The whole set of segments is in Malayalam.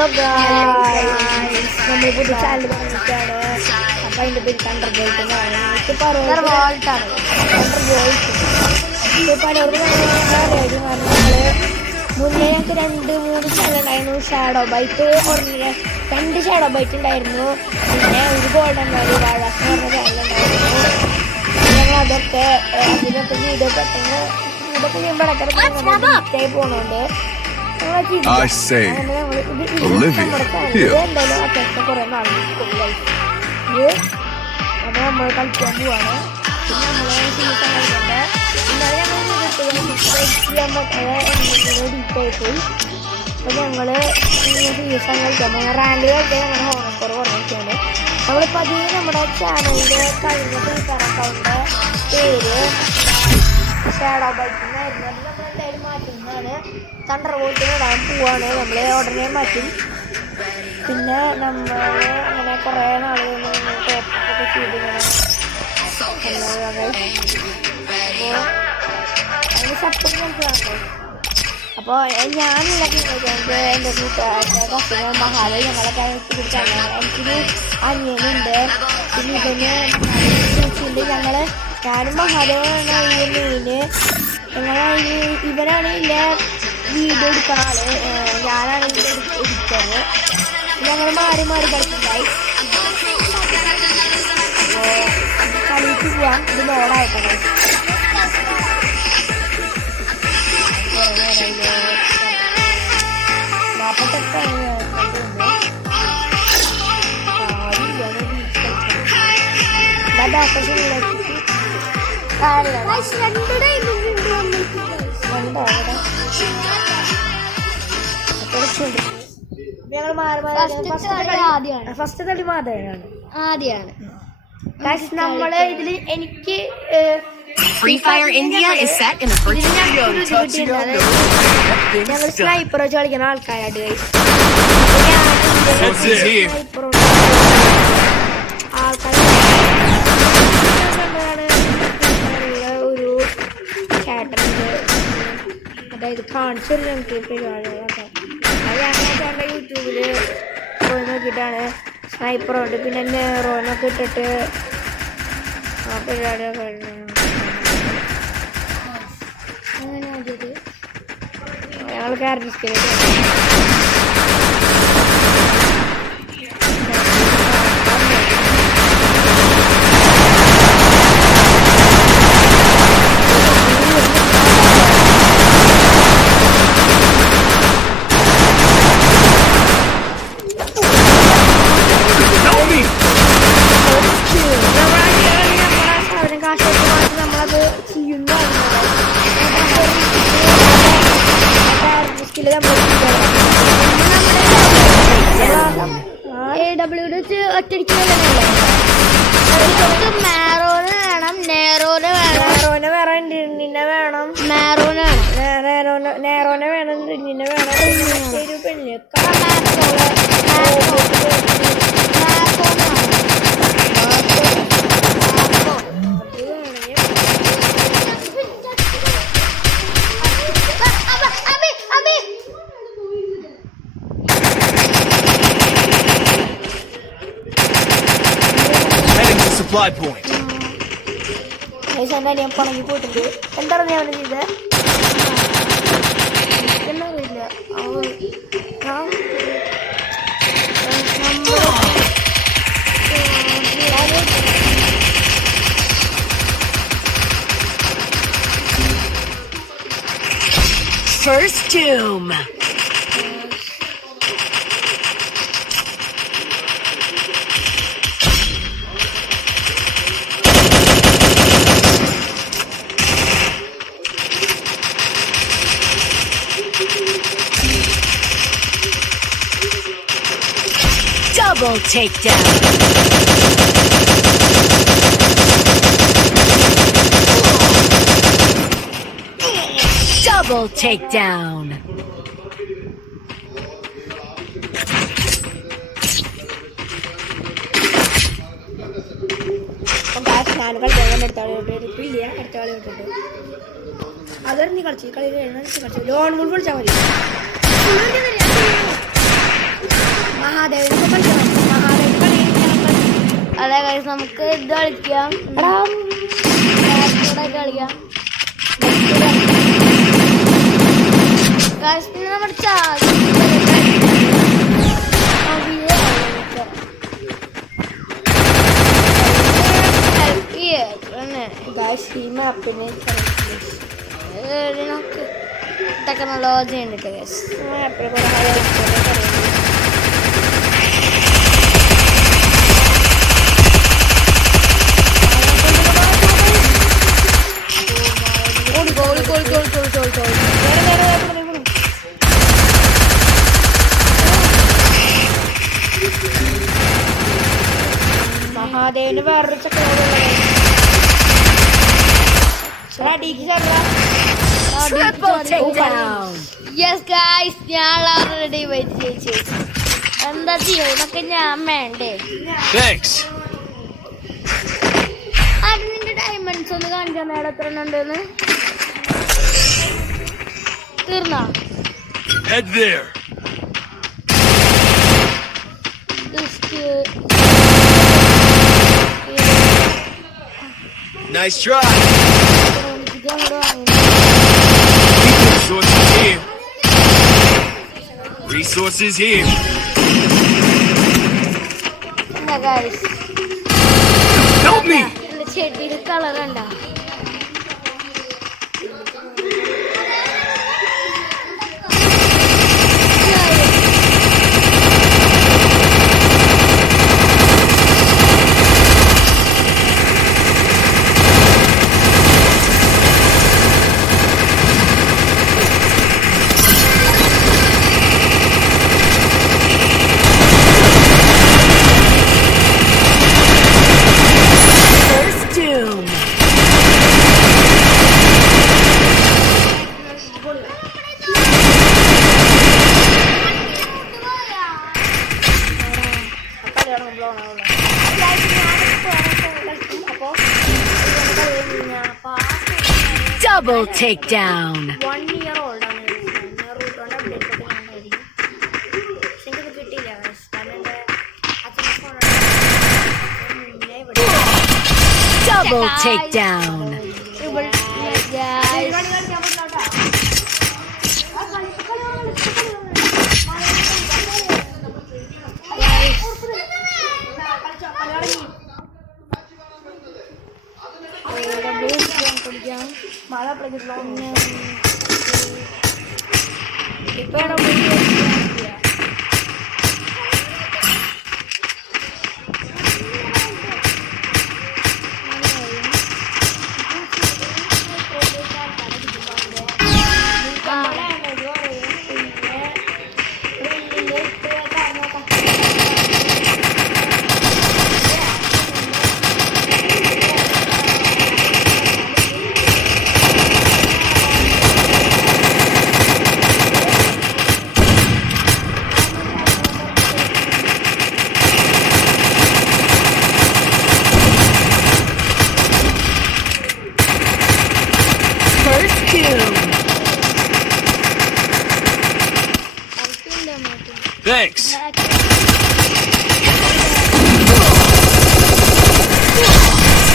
ഹലോ ഗായ്സ്, നമ്മൾ പുതിയ ചാനൽ തുടങ്ങിയിട്ടാണ്. അപ്പം അതിൻ്റെ പേര് തണ്ടർ ബോൾട്ട് എന്നാണ്. തണ്ടർ ബോൾട്ടാണ്. പലർക്കും ഞങ്ങൾ മുന്നേ ഞങ്ങൾക്ക് 2-3 ചാനൽ ഉണ്ടായിരുന്നു. ഷാഡോ ബൈറ്റ് ഉടനെ 2 ഷാഡോ ബൈറ്റ് ഉണ്ടായിരുന്നു. പിന്നെ ഒരു ഗോൾഡൻ വാലി വാഴാസ് എന്ന് പറഞ്ഞ ചാനൽ ഉണ്ടായിരുന്നു. ഞങ്ങൾ അതിലൊക്കെ വീഡിയോ പെട്ടെന്ന് ഇതൊക്കെ ചെയ്യുമ്പോഴൊക്കെ പോകുന്നുണ്ട്. I say, Olivia, here. എന്തായാലും അത്യാവശ്യം കുറെ നാളുകൾ അപ്പൊ നമ്മൾ കളിക്കാൻ പോവാണ്. പിന്നെ നമ്മള് സീസൺ കളിക്കണ്ട. ഇന്നലെ ഞങ്ങൾ ഡീപ്പായി പോയി. അപ്പൊ ഞങ്ങള് സീസൺ കളിക്കാൻ പോകും. റാങ്ക് കളിക്കാൻ ഞങ്ങൾ ഹോണസ്കോർ കുറഞ്ഞൊക്കെയാണ്. നമ്മളിപ്പോൾ അധികം നമ്മുടെ ചാനലിൻ്റെ കഴിഞ്ഞ സീസൺ അക്കൗണ്ട് പേര് ഷാഡോ ബൈറ്റിന്നായിരുന്നു. അത് നമ്മൾ എന്തായാലും മാറ്റുന്നതാണ്. തണ്ടർ ബോൾട്ടിന് ഇടാൻ പോവാണ്. നമ്മൾ ഉടനെ മാറ്റും. പിന്നെ നമ്മൾ അങ്ങനെ കുറേ നാളുകൾ ടോപ്പൊക്കെ ചെയ്ത് ഇങ്ങനെ അതിന് സപ്പോർട്ട് നമുക്ക് വേണ്ടേ. അപ്പോൾ ഞാനുള്ള ഞങ്ങൾക്ക് എൻ്റെ കൂട്ടുകാരുടെ കസിനോ മഹാല് ഞങ്ങളൊക്കെ കുറിച്ചാണ്. എനിക്കൊരു അനിയനുണ്ട്. പിന്നെ ഇവന് ഞാനും മഹാദേവാണ് ഈ മെയിന്. ഇവനാണ് ഇതിൻ്റെ വീഡിയോ എടുക്കുന്ന ആള്. ഞാനാണ് ഇതിൻ്റെ എഡിറ്ററ്. ഞങ്ങൾ മാറി മാറി കളിക്കുന്നുണ്ടായി. അപ്പോൾ കളിക്ക് പോവാം. ഇത് ലോഡായിട്ടാണ്. ഞങ്ങൾ ഫസ്റ്റ് കളി മാതയാണ്. നമ്മള് ഇതില് എനിക്ക് ഞങ്ങൾ സ്നൈപ്പർ വെച്ച് കളിക്കുന്ന ആൾക്കാരായിട്ട് ഒരു ചേട്ടനുണ്ട്. അതായത് കാണിച്ചൊരു നമുക്ക് പരിപാടികളൊക്കെ അത് യൂട്യൂബില് പോയി നോക്കിയിട്ടാണ്. സ്നൈപ്പറുണ്ട്, പിന്നെ നെറോനൊക്കെ ഇട്ടിട്ട് ആ പരിപാടിയൊക്കെ ഞങ്ങൾ ക്യാരക്ടർ നമ്മളത് ചെയ്യുന്ന ഒറ്റടിക്ക് മാറോന് വേണം, നേറോന് വേണം, നിന്നെ വേണം, മാറോന് വേണം, നേറോനെ വേണം, നിന്നെ വേണം. ഒരു പെണ്ണ് Supply point. ഞാൻ പണങ്ങി പോയിട്ടുണ്ട്. എന്താണ് ഞാൻ ചെയ്തത് എന്നറിയില്ല. First tomb. Double takedown. Double takedown. ഞാനുകൾ എടുത്താളില്ല അടുത്താളി വിട്ടിട്ട് അതെറിഞ്ഞ് കളിച്ചു കളി കളിച്ചു ലോൺ മുൾ വിളിച്ചാൽ മതി. മഹാദേവൻ കളിക്കണം. മഹാദേവൻ അതെ guys, നമുക്ക് ഇത് കളിക്കാം. കളിക്കാം guys. പിന്നെ നമ്മുടെ ഈ മാപ്പിന് നമുക്ക് ടെക്നോളജി ഉണ്ട് guys. മാപ്പിൽ കുറെ മഹാദേവന് വേറൊരു എന്താ ചെയ്യൊക്കെ ഞാൻ വേണ്ടേ? അതിന്റെ ഡയമണ്ട്സ് ഒന്ന് കാണിക്കാൻ നേരം എത്ര ഉണ്ടെന്ന് തീർന്നാ? Nice try. Resources here. Resources here. Guys, help me. ചെടിയുടെ കളർ ഉണ്ടോ? Double takedown. 1 year old ആണ്. റൂട്ടോണ്ട് അപ്ഡേറ്റ് ഒക്കെ കണ്ടായിരിക്കും. പക്ഷെ ഇത് കിട്ടിയില്ല. Double takedown. മഴ പ്രകൃതി ഇപ്പൊ Thanks.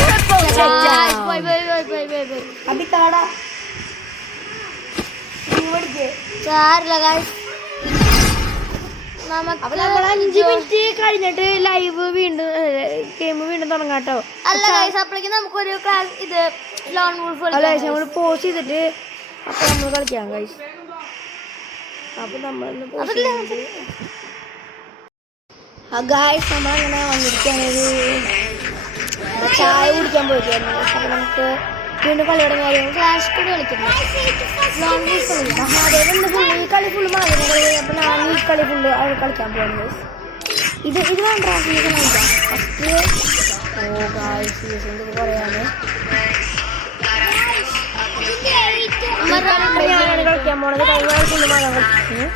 Triple takedown. अभी ताड़ा സാരില്ല guys. നമുക്ക് 5 മിനിറ്റ് കഴിഞ്ഞിട്ട് ലൈവ് വീണ്ടും ഗെയിം വീണ്ടും തുടങ്ങാട്ടോ. അല്ല guys, അപ്പോഴേക്കും നമുക്കൊരു ക്ലാസ് ഇത് ലോൺ വൂൾഫ് അല്ല നമ്മൾ പോസ് ചെയ്തിട്ട് അപ്പൊ നമ്മൾ കളിക്കാം guys. അപ്പൊ നമ്മളൊന്ന് ഗായ്സ് നമ്മളങ്ങനെ വന്നിരിക്കുകയാണ്. ചായ കുടിക്കാൻ പോയിരുന്നു. അപ്പൊ നമുക്ക് വീണ്ടും കളി തുടങ്ങിയാലും ക്ലാഷ് കൂടി കളിക്കുന്നു. മഹാദേവന്റെ ഫുള്ള് ഈ കളി ഫുള്ള് മാറുന്നത്. അപ്പൊ ഞാൻ ഈ കളി ഫുള്ള് അവർ കളിക്കാൻ പോകുന്നത്. ഇത് വേണ്ട സീസൺ കളിക്കാം ഫസ്റ്റ്. ഓ ഗായ്സ് സീസൺ എന്തൊക്കെ പറയാണ്. ഞാനാണ് കളിക്കാൻ പോണത്. കഴിഞ്ഞ ഫുള്ള് മാറാൻ കളിക്കുന്നു.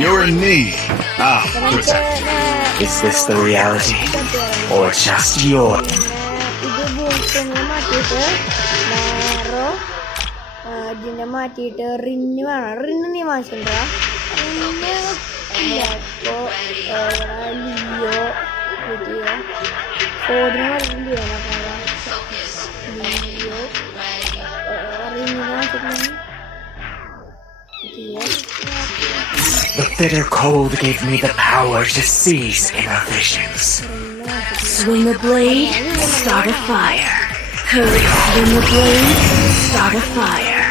you're in need. I'll നമുക്ക് protect. Is this the reality? Or just your? ഇത് ബൂട്ടിനെ മാറ്റിയിട്ട് നേരോ ഇതിനെ മാറ്റിയിട്ട് റിന്ന് വേണം. റിന്ന് നീ വാങ്ങിച്ചിട്ടുണ്ടോ? റിന്ന് ഇല്ല. ഇപ്പോൾ ലിയോ കിട്ടിയോ ഫോണിന് ലിയോ ലിയോ റിന്നിനെ വാങ്ങിച്ചിട്ടുണ്ടെങ്കിൽ The bitter cold gave me the power to seize inner visions. Swing a blade, start a fire. Courage, swing a blade, start a fire.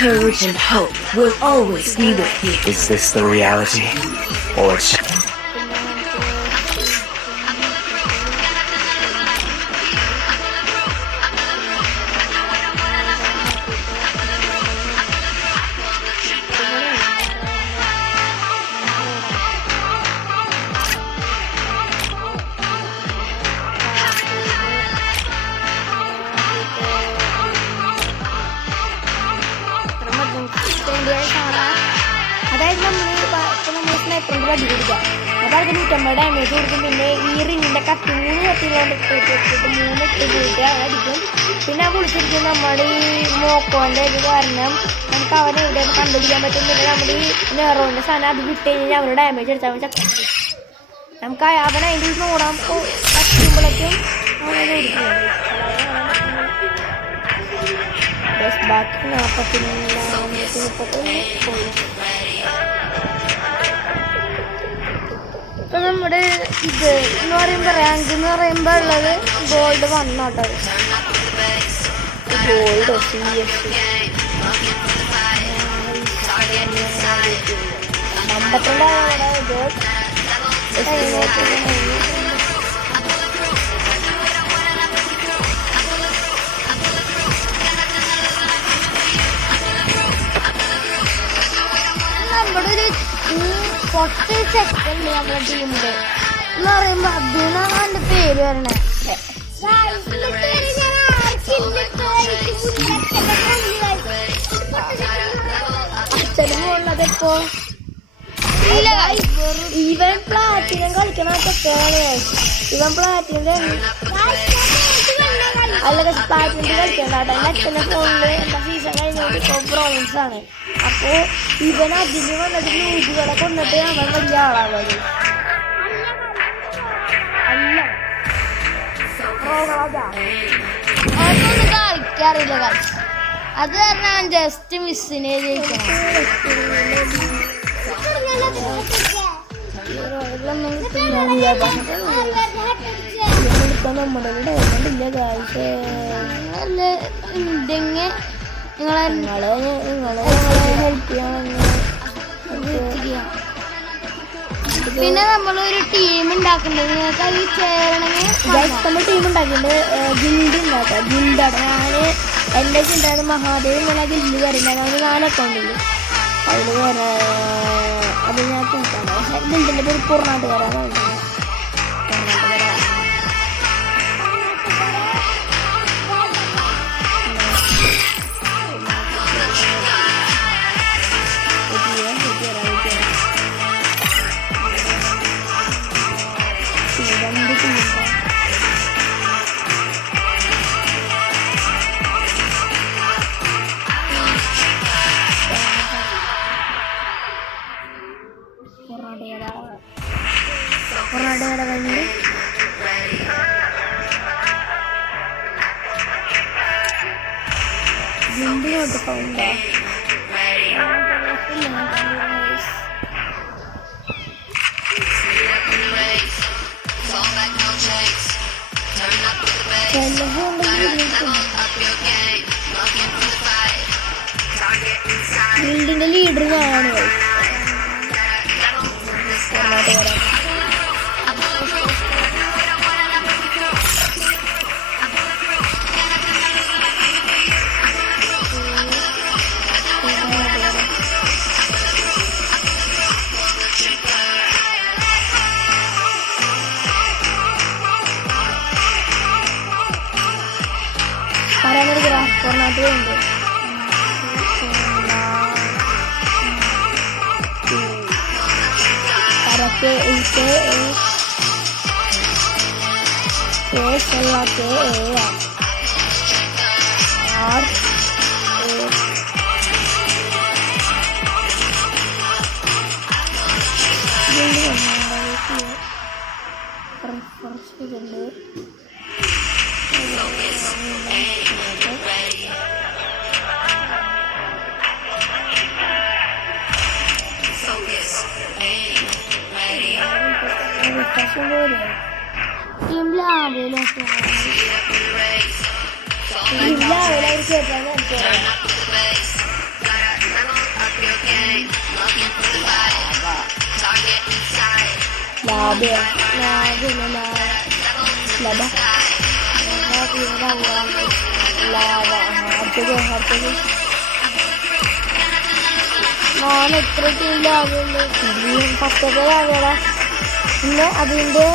Courage and hope will always be with you. Is this the reality? Or അതായത് നമ്മൾ സ്നൈപ്പറിന്റെ വടി കൊടുക്കുക. അതായത് 150 ഡാമേജ് കൊടുക്കും. പിന്നെ ഈ റിങ്ങിന്റെ കത്തി 3 കത്തിയിലോട്ട് ഇട്ടിട്ട് 3 ഇട്ട് പോയിട്ട് അടിക്കും. പിന്നെ ആ വിളിച്ചിരിക്കും നമ്മുടെ ഈ മോക്കോന്റെ ഇത് കാരണം നമുക്ക് അവനെ ഇവിടെ കണ്ടുപിടിക്കാൻ പറ്റും. പിന്നെ നമ്മുടെ ഈ നെറോന്റെ സാധനം അത് വിട്ട് കഴിഞ്ഞാൽ അവന് ഡാമേജ് അടിച്ചാൽ ചക്കും. നമുക്ക് അവൻ അതിൻ്റെ ഉള്ളിൽ ഓടാൻ പറ്റുമ്പോഴേക്കും അവനെ ഇരിക്കുന്നത്. ബാക്കി 40-30 പോയി. ഇപ്പൊ നമ്മുടെ ഇത് എന്ന് പറയുമ്പോൾ റാങ്ക് എന്ന് പറയുമ്പോൾ ഉള്ളത് ഗോൾഡ് 1 ആട്ടോ. ഗോൾഡ് CS 52 നമ്മുടെ ഒരു 40 സെക്കൻഡ് നമ്മുടെ ടീമിന്റെ എന്ന് പറയുമ്പോ അതിനാണ് എൻ്റെ പേര് വരണേ. അച്ഛനും ഉള്ളത് ഇപ്പോ ഇവൻ പ്ലാറ്റിനം കളിക്കണൊക്കെയാണ്. ഇവൻ പ്ലാറ്റിന്റെ അല്ല പ്ലാറ്റിന്റെ കളിക്കണ്ടാട്ടോ. എൻ്റെ അച്ഛൻ്റെ ഫോണില് എന്താ സീസൺ കഴിഞ്ഞോണ്ട് ഇപ്പോൾ ബ്രോൺസ് ആണ്. അപ്പോ ഇവൻ അതിന് വന്നിട്ട് ന്യൂസുകളെ കൊണ്ടിട്ട് അവൻ വലിയ ആളാവുന്നത് അല്ല. അതൊന്നും കളിക്കാറില്ല കളിച്ച്. അത് കാരണം ഞാൻ ജസ്റ്റ് മിസ്സിനെ നമ്മുടെ ഡയമണ്ടില്ല കാഴ്ച. ഉണ്ടെങ്കിൽ നിങ്ങളെ ഹെൽപ്പ് ചെയ്യാൻ. പിന്നെ നമ്മളൊരു ടീം ഉണ്ടാക്കുന്നുണ്ട്. നിങ്ങൾക്ക് അതിൽ ചേരണമെങ്കിൽ നമ്മൾ ടീം ഉണ്ടാക്കിയിട്ടുണ്ട്. ഗിൽഡ് ഉണ്ടാക്കാം. ഗിൽഡാണ് ഞാൻ എൻ്റെ ഗിൽഡാണ് മഹാദേവ് എന്നുള്ള ഗിൽഡ് കയറിയിട്ടുണ്ടാകും. അതിന് 4 അക്കൗണ്ടിൽ അതിൽ വേറെ അത് ഞാൻ കേൾക്കാണ്. ഗിൽഡിൻ്റെ പേര് പൂർണ്ണാട്ടുകാരാണ്. കർണാടകയുടെ കഴിഞ്ഞ് ജിണ്ടിനോട്ട് പോകണ്ട. ഗിൽഡിന്റെ ലീഡർ ഞാനാണ്. കർണാടക പറയാനൊരു കർണാടകയുണ്ട്. മോൻ എത്ര ടീമിലാകുള്ളൂ ഫസ്റ്റത്തെ ലാഭടാ പിന്നെ അതിൻ്റെ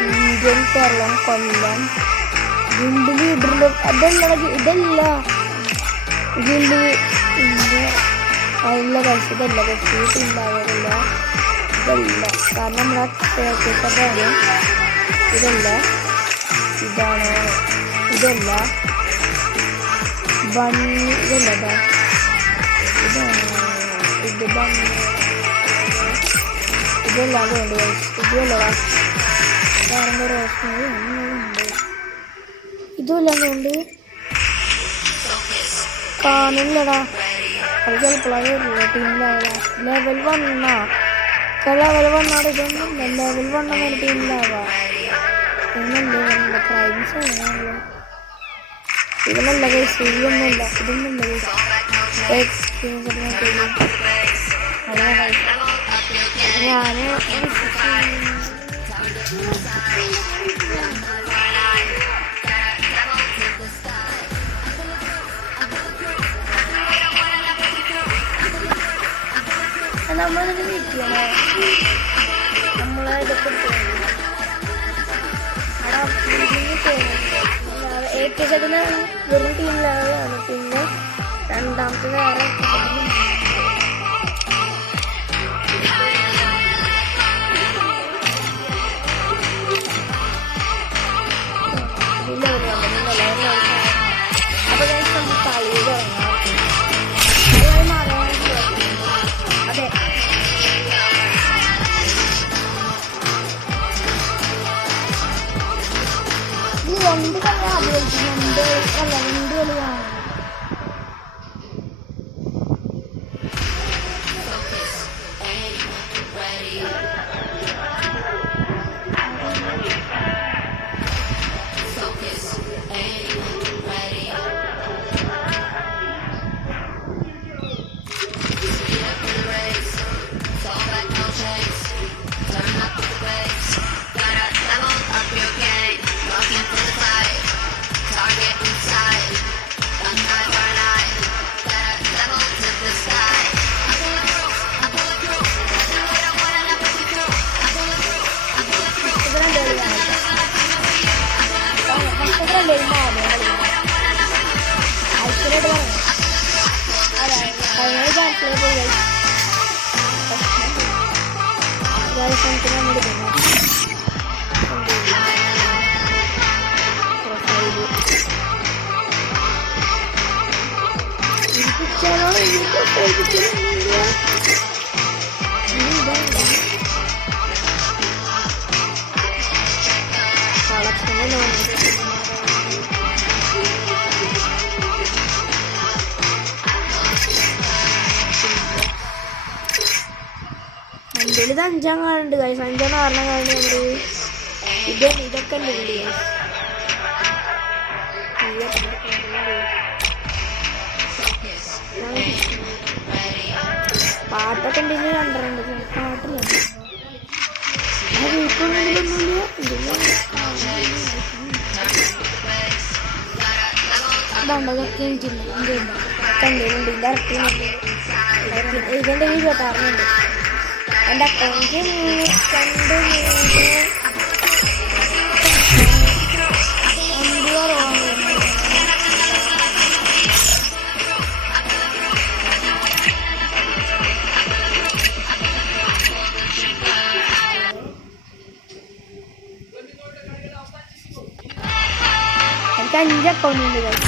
ഇന്ത്യൻ കേരളം കൊല്ലം ഗിൽഡ് ലീഡറിലും ഇതല്ല ഗിൽഡ് ഇന്ത്യ അതില്ല കഴിച്ച് ഇതല്ല കഴിച്ചിട്ടുണ്ടാവില്ല ഇതല്ല കാരണം നമ്മളെ കാര്യം ഇതല്ല ഇതാണ് ഇതല്ല ബണ്ണി ഇതല്ല ഇതാണ് ഇത് ബണ്ണി ഇതെല്ലാം ഉണ്ട് ഇതല്ലടാ വേറെ റോസ്മറി ഒന്നുണ്ട് ഇതുമെല്ലാം ഉണ്ട് കാണില്ലടാ അത് ചിലപ്പോഴേ ഉള്ളൂ ടീമിലാവല ലെവൽ 1 ലെവൽ 1 അവിടെ ഇതൊന്നുമില്ല ലെവൽ 1 എന്നൊരു ടീമിലാവാ ഇതൊന്നുമില്ല പ്രൈവൻസ് ആണല്ലോ ഇതൊന്നല്ല കേസ് ഇതൊന്നുമില്ല ഞാന് നമ്മളിത് വീട്ടിലാണ് നമ്മളെ ഇതൊക്കെ ഏറ്റവും സെക്കൻഡാണ് വെറും ടീമിലാണ് പിന്നെ രണ്ടാമത്തെ വേറെ അപ്പൊ നമ്മൾ കളി തുടങ്ങാം അതെ രണ്ട് കളി ആദ്യം രണ്ട് കളിയാണ് ഇത് 5 കാണുന്നുണ്ട് ഗൈസ് 5 6 കാണുന്നുണ്ട് ഇതൊക്കെ ഉണ്ട് പാട്ടൊക്കെ ഉണ്ടെങ്കിൽ കണ്ടിട്ടുണ്ട് പാട്ടില്ല വീട്ടിലൊന്നുമില്ല ബണ്ടതൊക്കെ എനിക്കുണ്ട് കണ്ടിട്ടുണ്ട് ഇതിൻ്റെ 26 എൻ്റെ അക്കൗണ്ട് 2 എനിക്ക് 5 അക്കൗണ്ട് ഉണ്ട് guys.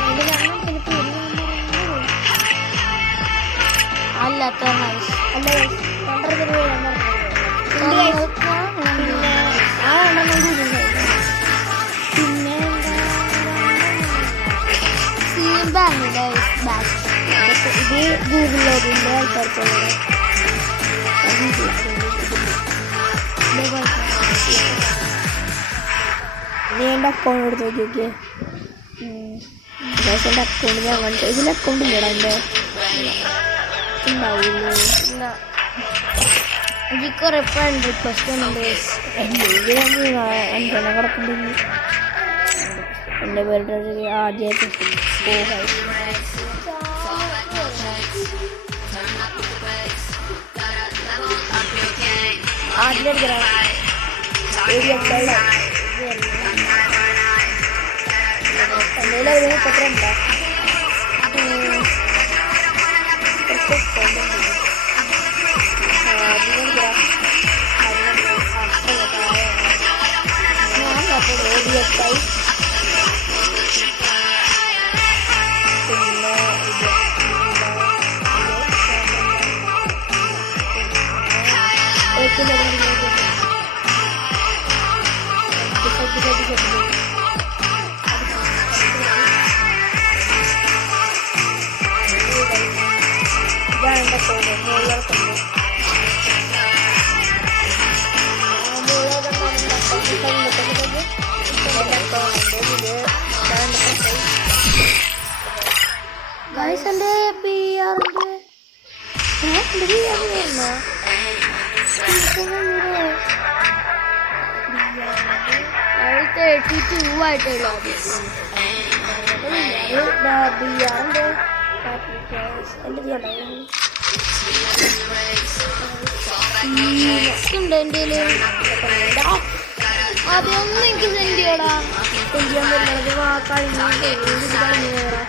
അതിന്റെ കാരണം എനിക്ക് അല്ല അത്ര നൈസ് അല്ല പിന്നെ ഇത് ഗൂഗിളിന്റെ ആൾക്കാർക്കുള്ളത് നീ എൻ്റെ അക്കൗണ്ട് എടുത്ത് നോക്കിയൊക്കെ എൻ്റെ അക്കൗണ്ട് ഞാൻ കണ്ടു ഇതിൽ അക്കൗണ്ട് ഇല്ലടാ എൻ്റെ ഉണ്ടാവില്ലേ ഇല്ല എനിക്ക് കുറേ ഫ്രണ്ട് റിക്വസ്റ്റ് ഉണ്ട് എൻ്റെ കിടക്കുന്നുണ്ട് എൻ്റെ പേരുടെ ആദ്യമായിട്ട് എന്തെങ്കിലും പത്രമുണ്ടോ ഗൈസ് എൻ്റെ PR-ൻ്റെ ലെവൽ 32 ആയിട്ടുള്ള ഉണ്ട് എൻ്റെ അതൊന്നും എനിക്ക് സെൻഡ് ചെയ്യടാ സെൻഡ് ചെയ്യാൻ പറ്റില്ല കഴിഞ്ഞു കഴിഞ്ഞു